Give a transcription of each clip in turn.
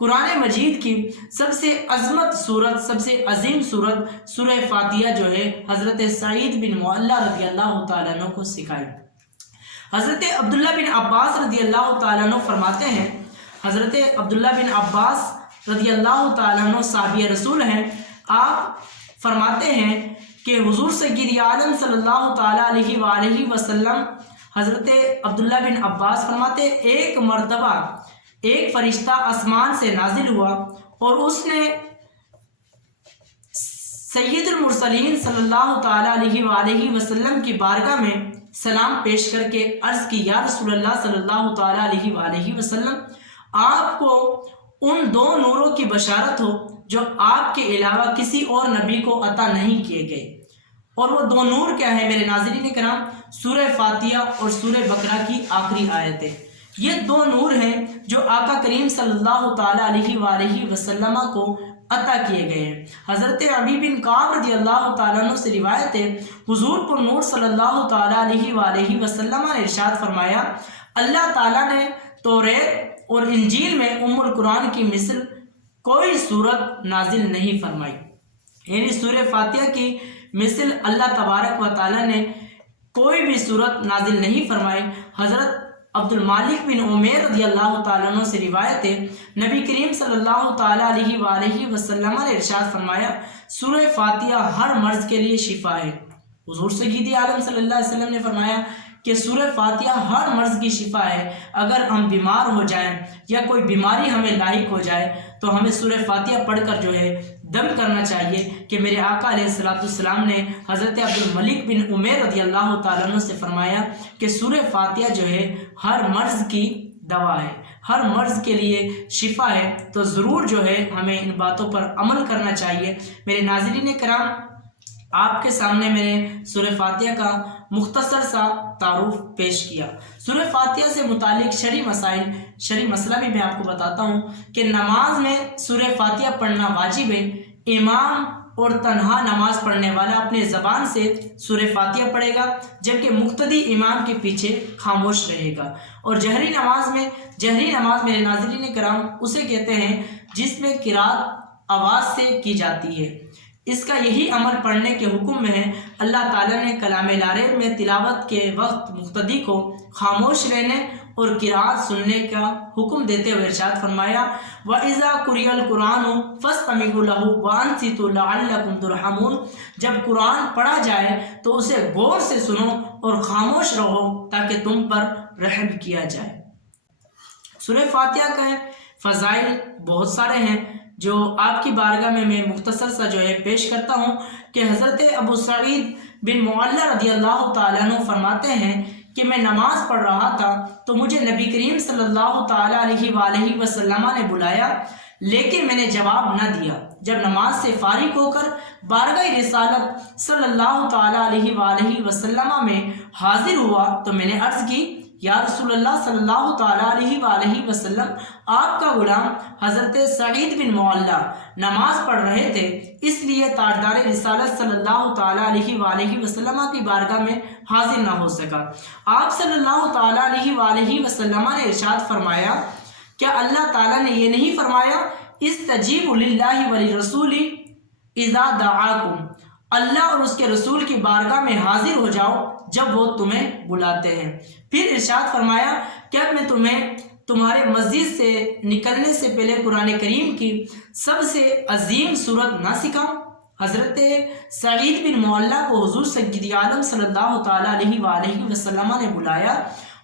قرآن مجید کی سب سے عظمت صورت، سب سے عظیم صورت سورہ فاتحہ جو ہے حضرت سعید بن معلہ رضی اللہ تعالیٰ عنہ کو سکھائی۔ حضرت عبداللہ بن عباس رضی اللہ تعالیٰ عنہ فرماتے ہیں، حضرت عبداللہ بن عباس رضی اللہ تعالیٰ عنہ صحابی رسول ہیں، آپ فرماتے ہیں کہ حضور سید عالم صلی اللہ تعالیٰ علیہ وآلہ وسلم، حضرت عبداللہ بن عباس فرماتے ایک مرتبہ ایک فرشتہ آسمان سے نازل ہوا اور اس نے سید المرسلین صلی اللہ تعالیٰ علیہ وآلہ وسلم کی بارگاہ میں سلام پیش کر کے عرض کی، یا رسول اللہ صلی اللہ تعالیٰ علیہ وآلہ وسلم، آپ کو ان دو نوروں کی بشارت ہو جو آپ کے علاوہ کسی اور نبی کو عطا نہیں کیے گئے۔ اور وہ دو نور کیا ہے میرے ناظرین کرام؟ سورہ فاتحہ اور سورہ بقرہ کی آخری آیتیں۔ یہ دو نور ہیں جو آقا کریم صلی اللہ تعالیٰ علیہ وآلہ وسلم کو عطا کیے گئے ہیں۔ حضرت ابی بن کعب رضی اللہ تعالیٰ عنہ سے روایت ہے، حضور پر نور صلی اللہ تعالیٰ علیہ وآلہ وسلم نے ارشاد فرمایا، اللہ تعالیٰ نے توریت اور انجیل میں ام القرآن کی مثل کوئی صورت نازل نہیں فرمائی، یعنی سورہ فاتحہ کی مثل اللہ تبارک و تعالیٰ نے کوئی بھی صورت نازل نہیں فرمائی۔ حضرت عبد المالک بن عمیر رضی اللہ تعالیٰ عنہ سے روایت ہے، نبی کریم صلی اللہ تعالیٰ علیہ وآلہ وسلم نے ارشاد فرمایا، سورہ فاتحہ ہر مرض کے لیے شفا ہے۔ حضور سید عالم صلی اللہ علیہ وسلم نے فرمایا کہ سورہ فاتحہ ہر مرض کی شفا ہے۔ اگر ہم بیمار ہو جائیں یا کوئی بیماری ہمیں لاحق ہو جائے تو ہمیں سورہ فاتحہ پڑھ کر جو ہے دم کرنا چاہیے، کہ میرے آقا علیہ السلام نے حضرت عبد الملک بن عمیر رضی اللہ تعالیٰ عنہ سے فرمایا کہ سورہ فاتحہ جو ہے ہر مرض کی دوا ہے، ہر مرض کے لیے شفا ہے۔ تو ضرور جو ہے ہمیں ان باتوں پر عمل کرنا چاہیے۔ میرے ناظرین کرام، آپ کے سامنے میں نے سورہ فاتحہ کا مختصر سا تعارف پیش کیا۔ سورہ فاتحہ سے متعلق شرعی مسئلہ بھی میں آپ کو بتاتا ہوں کہ نماز میں سورہ فاتحہ پڑھنا واجب ہے۔ امام اور تنہا نماز پڑھنے والا اپنے زبان سے سورہ فاتحہ پڑھے گا، جبکہ مقتدی امام کے پیچھے خاموش رہے گا۔ اور جہری نماز میرے ناظرین کرام اسے کہتے ہیں جس میں قرات آواز سے کی جاتی ہے۔ اس کا یہی عمل پڑھنے کے حکم میں ہے۔ اللہ تعالیٰ نے کلام لاریب میں تلاوت کے وقت مقتدی کو خاموش رہنے اور قرات سننے کا حکم دیتے ہوئے ارشاد فرمایا، وَإِذَا قُرِئَ الْقُرْآنُ فَاسْتَمِعُوا لَهُ وَأَنصِتُوا لَعَلَّكُمْ تُرْحَمُونَ۔ جب قرآن پڑھا جائے تو اسے غور سے سنو اور خاموش رہو تاکہ تم پر رحم کیا جائے۔ سورہ فاتحہ کا فضائل بہت سارے ہیں جو آپ کی بارگاہ میں مختصر سا جو ہے پیش کرتا ہوں کہ حضرت ابو سعید بن معلہ رضی اللہ تعالیٰ عنہ فرماتے ہیں کہ میں نماز پڑھ رہا تھا تو مجھے نبی کریم صلی اللہ تعالیٰ علیہ وآلہ وسلم نے بلایا، لیکن میں نے جواب نہ دیا۔ جب نماز سے فارغ ہو کر بارگاہ رسالت صلی اللہ تعالیٰ علیہ وآلہ وسلم میں حاضر ہوا تو میں نے عرض کی، یا رسول اللہ صلی اللہ تعالیٰ علیہ وآلہ وسلم، آپ کا غلام حضرت سعید بن معلہ نماز پڑھ رہے تھے، اس لیے تاجدار رسالت صلی اللہ تعالیٰ علیہ وآلہ وسلم کی بارگاہ میں حاضر نہ ہو سکا۔ آپ صلی اللہ تعالیٰ علیہ وآلہ وسلم نے ارشاد فرمایا، کیا اللہ تعالیٰ نے یہ نہیں فرمایا، استجیبوا للہ وللرسول اذا دعاکم، اللہ اور اس کے رسول کی بارگاہ میں حاضر ہو جاؤ جب وہ تمہیں بلاتے ہیں۔ پھر ارشاد فرمایا، کیا میں تمہیں تمہارے مسجد سے نکلنے سے پہلے قرآن کریم کی سب سے عظیم صورت نہ سکھاؤں؟ حضرت سعید بن معلہ کو حضور سید عالم صلی اللہ تعالیٰ علیہ وآلہ وسلم نے بلایا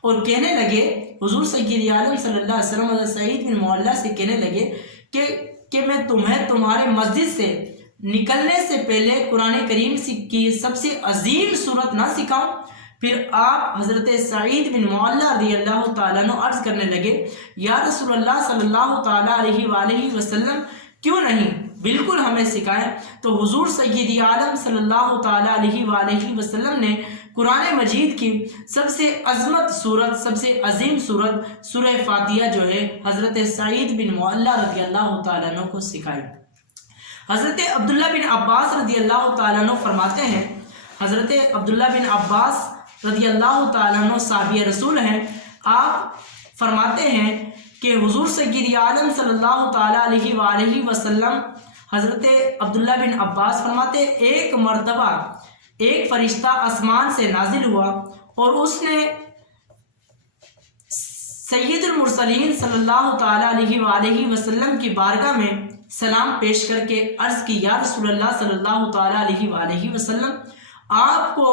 اور کہنے لگے، حضور سید عالم صلی اللہ علیہ وسلم حضرت سعید بن معلہ سے کہنے لگے کہ میں تمہیں تمہارے مسجد سے نکلنے سے پہلے قرآن کریم کی سب سے عظیم صورت نہ سکھاؤں؟ پھر آپ حضرت سعید بن معلہ رضی اللہ تعالیٰ عنہ عرض کرنے لگے، یا رسول اللہ صلی اللہ تعالیٰ علیہ وآلہ وسلم، کیوں نہیں، بالکل ہمیں سکھائیں۔ تو حضور سید عالم صلی اللہ تعالیٰ علیہ وآلہ وسلم نے قرآن مجید کی سب سے عظمت صورت، سب سے عظیم صورت سورہ فاتحہ جو ہے حضرت سعید بن معلہ رضی اللہ تعالیٰ عنہ کو سکھائی۔ حضرت عبداللہ بن عباس رضی اللہ تعالیٰ عنہ فرماتے ہیں، حضرت عبداللہ بن عباس رضی اللہ تعالیٰ عنہ صحابی رسول ہیں، آپ فرماتے ہیں کہ حضور سید عالم صلی اللہ تعالیٰ علیہ وآلہ وسلم حضرت عبداللہ بن عباس فرماتے ایک مرتبہ ایک فرشتہ آسمان سے نازل ہوا اور اس نے سید المرسلین صلی اللہ تعالیٰ علیہ وآلہ وسلم کی بارگاہ میں سلام پیش کر کے عرض کی یا رسول اللہ صلی اللہ تعالیٰ علیہ وآلہ وسلم آپ کو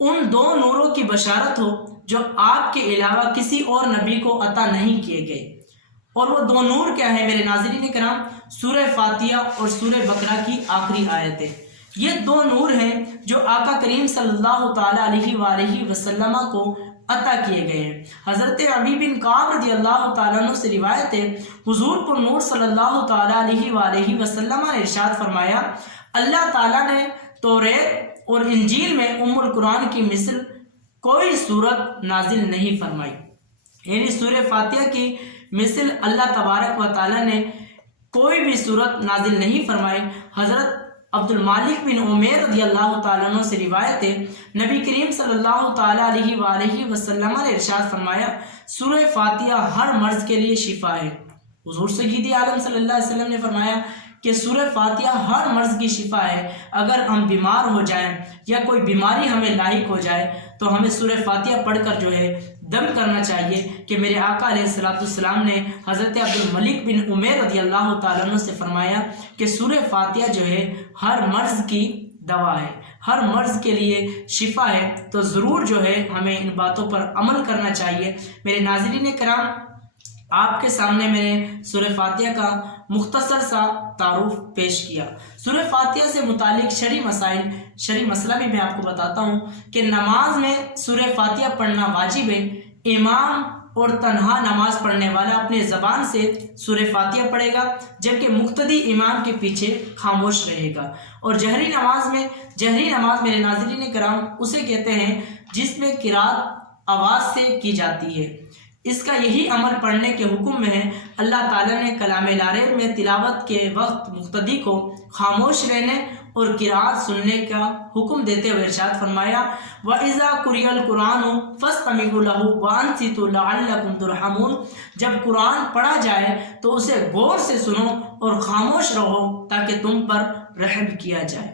ان دو نوروں کی بشارت ہو جو آپ کے علاوہ کسی اور نبی کو عطا نہیں کیے گئے۔ اور وہ دو نور کیا ہے میرے ناظرین کرام؟ سورہ فاتحہ اور سورہ بقرہ کی آخری آیتیں۔ یہ دو نور ہیں جو آقا کریم صلی اللہ تعالیٰ علیہ وآلہ وسلم کو عطا کیے گئے ہیں۔ حضرت ابی بن کعب رضی اللہ تعالیٰ عنہ سے روایت ہے حضور پر نور صلی اللہ تعالیٰ علیہ وآلہ وسلم نے ارشاد فرمایا اللہ تعالیٰ نے توریت اور انجیل میں ام القرآن کی مثل کوئی صورت نازل نہیں فرمائی، یعنی سورہ فاتحہ کی مثل اللہ تبارک و تعالیٰ نے کوئی بھی صورت نازل نہیں فرمائی۔ حضرت عبد المالک بن عمیر رضی اللہ تعالیٰ عنہ سے روایت ہے نبی کریم صلی اللہ تعالیٰ علیہ وآلہ وسلم نے ارشاد فرمایا سورہ فاتحہ ہر مرض کے لیے شفا ہے۔ حضور سید عالم صلی اللہ علیہ وسلم نے فرمایا کہ سورہ فاتحہ ہر مرض کی شفا ہے۔ اگر ہم بیمار ہو جائیں یا کوئی بیماری ہمیں لاحق ہو جائے تو ہمیں سورہ فاتحہ پڑھ کر جو ہے دم کرنا چاہیے کہ میرے آقا علیہ السلام نے حضرت عبد الملک بن عمیر رضی اللہ تعالیٰ عنہ سے فرمایا کہ سورہ فاتحہ جو ہے ہر مرض کی دوا ہے، ہر مرض کے لیے شفا ہے۔ تو ضرور جو ہے ہمیں ان باتوں پر عمل کرنا چاہیے۔ میرے ناظرین کرام، آپ کے سامنے میں نے سورہ فاتحہ کا مختصر سا تعارف پیش کیا۔ سورہ فاتحہ سے متعلق شرعی مسئلہ بھی میں آپ کو بتاتا ہوں کہ نماز میں سورہ فاتحہ پڑھنا واجب ہے۔ امام اور تنہا نماز پڑھنے والا اپنے زبان سے سورہ فاتحہ پڑھے گا، جبکہ مقتدی امام کے پیچھے خاموش رہے گا۔ اور جہری نماز میرے ناظرین کرام اسے کہتے ہیں جس میں قرات آواز سے کی جاتی ہے۔ اس کا یہی عمل پڑھنے کے حکم میں ہے۔ اللہ تعالیٰ نے کلام لاریب میں تلاوت کے وقت مقتدی کو خاموش رہنے اور قرات سننے کا حکم دیتے ہوئے ارشاد فرمایا وَإِذَا قُرِئَ الْقُرْآنُ فَاسْتَمِعُوا لَهُ وَأَنصِتُوا لَعَلَّكُمْ تُرْحَمُونَ۔ جب قرآن پڑھا جائے تو اسے غور سے سنو اور خاموش رہو تاکہ تم پر رحم کیا جائے۔